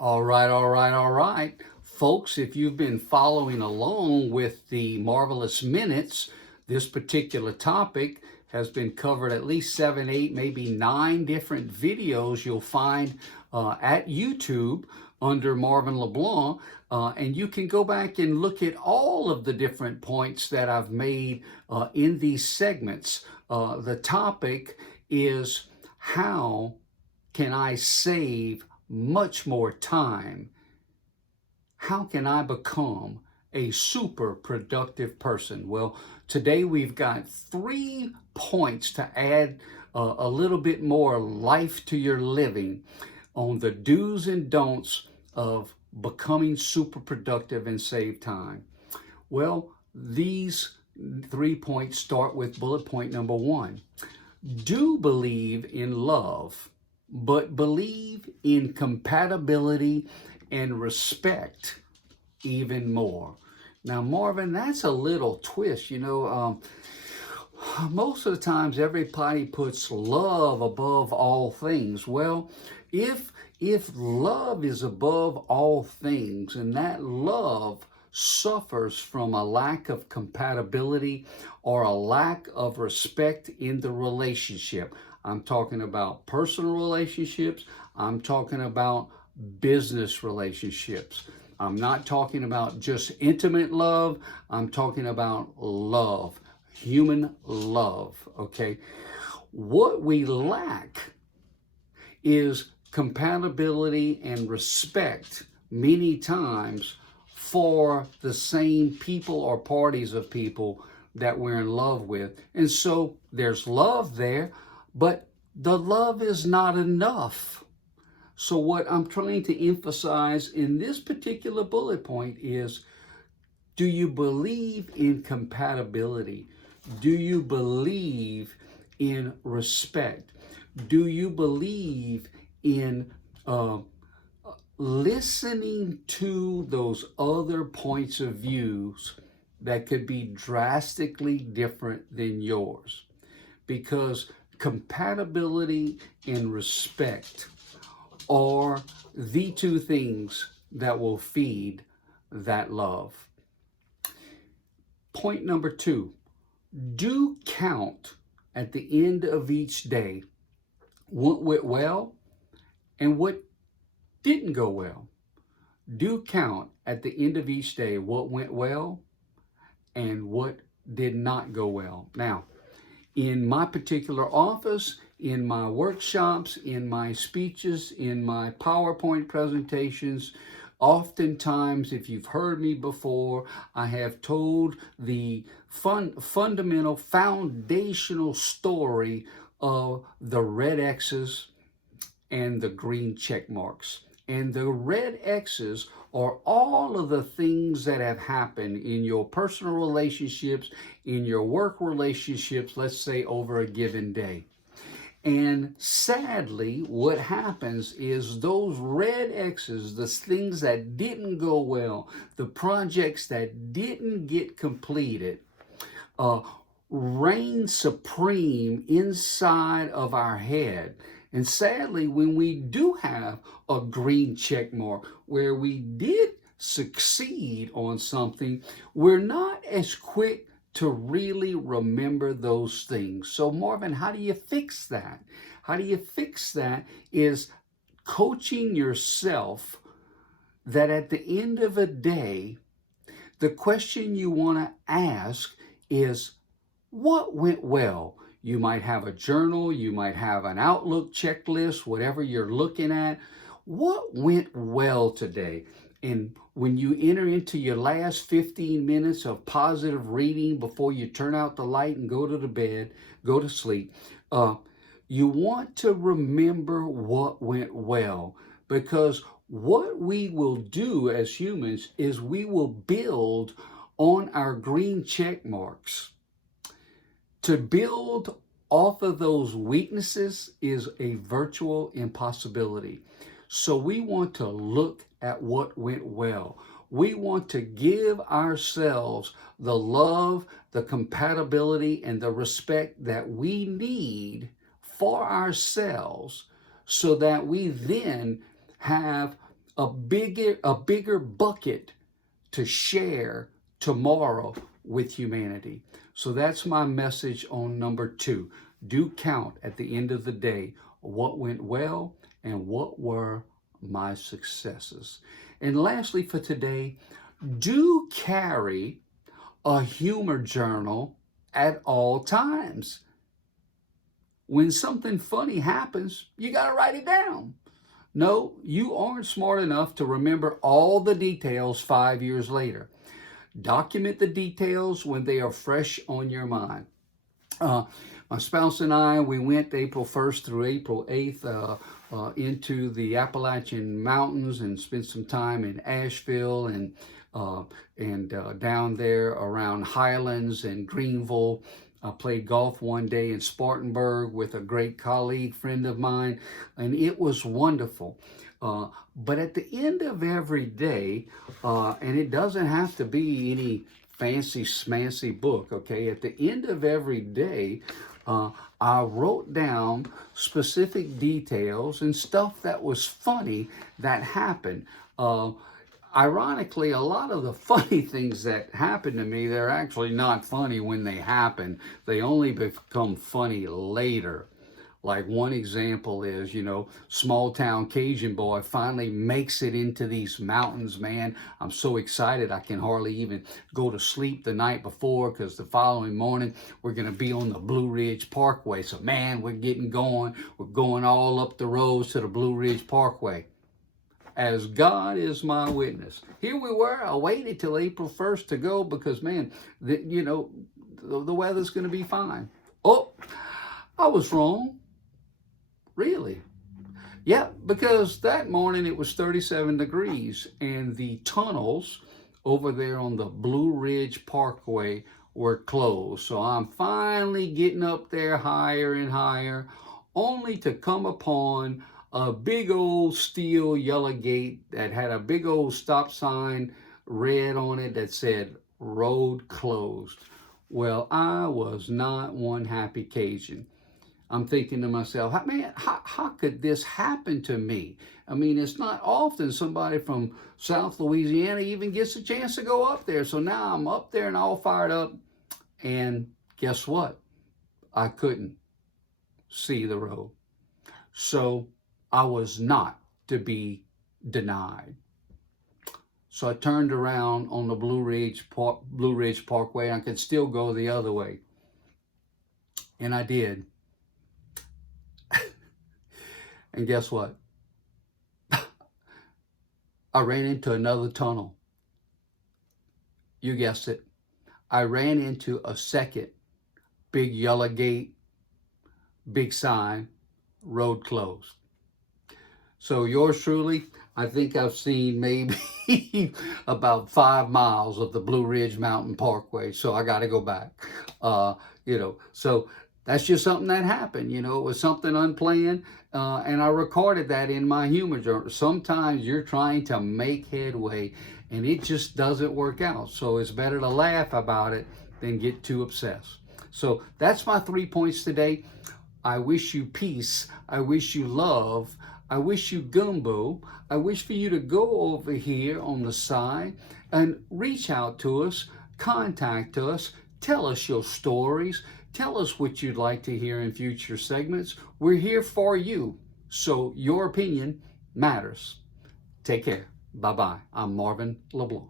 All right. Folks, if you've been following along with the Marvelous Minutes, this particular topic has been covered at least 7, 8, maybe 9 different videos you'll find at YouTube under Marvin LeBlanc. And you can go back and look at all of the different points that I've made in these segments. The topic is, how can I save much more time? How can I become a super productive person? Well, today we've got 3 points to add a little bit more life to your living on the do's and don'ts of becoming super productive and save time. Well, these 3 points start with bullet point number 1. Do believe in love, but believe in compatibility and respect even more. Now, Marvin, that's a little twist. Most of the times everybody puts love above all things. Well, if love is above all things and that love suffers from a lack of compatibility or a lack of respect in the relationship, I'm talking about personal relationships, I'm talking about business relationships. I'm not talking about just intimate love, I'm talking about love, human love, okay? What we lack is compatibility and respect many times for the same people or parties of people that we're in love with. And so there's love there, but the love is not enough. So what I'm trying to emphasize in this particular bullet point is, do you believe in compatibility? Do you believe in respect? Do you believe in listening to those other points of views that could be drastically different than yours? Because compatibility and respect are the 2 things that will feed that love. Point number 2, do count at the end of each day what went well and what didn't go well. Do count at the end of each day what went well and what did not go well. Now, in my particular office, in my workshops, in my speeches, in my PowerPoint presentations, oftentimes, if you've heard me before, I have told the fundamental, foundational story of the red X's and the green check marks. And the red X's are all of the things that have happened in your personal relationships, in your work relationships, let's say over a given day. And sadly, what happens is those red X's, the things that didn't go well, the projects that didn't get completed, reign supreme inside of our head. And sadly, when we do have a green check mark where we did succeed on something, we're not as quick to really remember those things. So Marvin, how do you fix that? How do you fix that is coaching yourself that at the end of a day, the question you want to ask is, what went well? You might have a journal, you might have an Outlook checklist, whatever you're looking at. What went well today? And when you enter into your last 15 minutes of positive reading before you turn out the light and go to the bed, go to sleep, you want to remember what went well, because what we will do as humans is we will build on our green check marks. To build off of those weaknesses is a virtual impossibility. So we want to look at what went well. We want to give ourselves the love, the compatibility, and the respect that we need for ourselves so that we then have a bigger bucket to share tomorrow with humanity. So that's my message on number 2. Do count at the end of the day what went well and what were my successes. And lastly for today, do carry a humor journal at all times. When something funny happens, you got to write it down. No, you aren't smart enough to remember all the details 5 years later. Document the details when they are fresh on your mind. My spouse and I, we went April 1st through April 8th into the Appalachian Mountains and spent some time in Asheville and down there around Highlands and Greenville. I played golf one day in Spartanburg with a great colleague, friend of mine, and it was wonderful. But at the end of every day, and it doesn't have to be any fancy smancy book, okay? At the end of every day, I wrote down specific details and stuff that was funny that happened. Ironically, a lot of the funny things that happen to me, they're actually not funny when they happen. They only become funny later. Like one example is, small town Cajun boy finally makes it into these mountains, man. I'm so excited I can hardly even go to sleep the night before because the following morning we're going to be on the Blue Ridge Parkway. So, man, we're getting going. We're going all up the roads to the Blue Ridge Parkway. As God is my witness. Here we were. I waited till April 1st to go because, man, the weather's going to be fine. Oh, I was wrong. Really? Yeah, because that morning it was 37 degrees and the tunnels over there on the Blue Ridge Parkway were closed. So I'm finally getting up there higher and higher, only to come upon a big old steel yellow gate that had a big old stop sign red on it that said road closed. Well, I was not one happy Cajun. I'm thinking to myself, man, how could this happen to me? I mean, it's not often somebody from South Louisiana even gets a chance to go up there. So now I'm up there and all fired up. And guess what? I couldn't see the road. So I was not to be denied. So I turned around on the Blue Ridge Parkway. I could still go the other way. And I did. And guess what? I ran into another tunnel. You guessed it. I ran into a second big yellow gate, big sign, road closed. So yours truly, I think I've seen maybe about 5 miles of the Blue Ridge Mountain Parkway. So I got to go back. So that's just something that happened. It was something unplanned. And I recorded that in my humor journal. Sometimes you're trying to make headway and it just doesn't work out. So it's better to laugh about it than get too obsessed. So that's my 3 points today. I wish you peace. I wish you love. I wish you gumbo. I wish for you to go over here on the side and reach out to us, contact us, tell us your stories. Tell us what you'd like to hear in future segments. We're here for you, so your opinion matters. Take care. Bye-bye. I'm Marvin LeBlanc.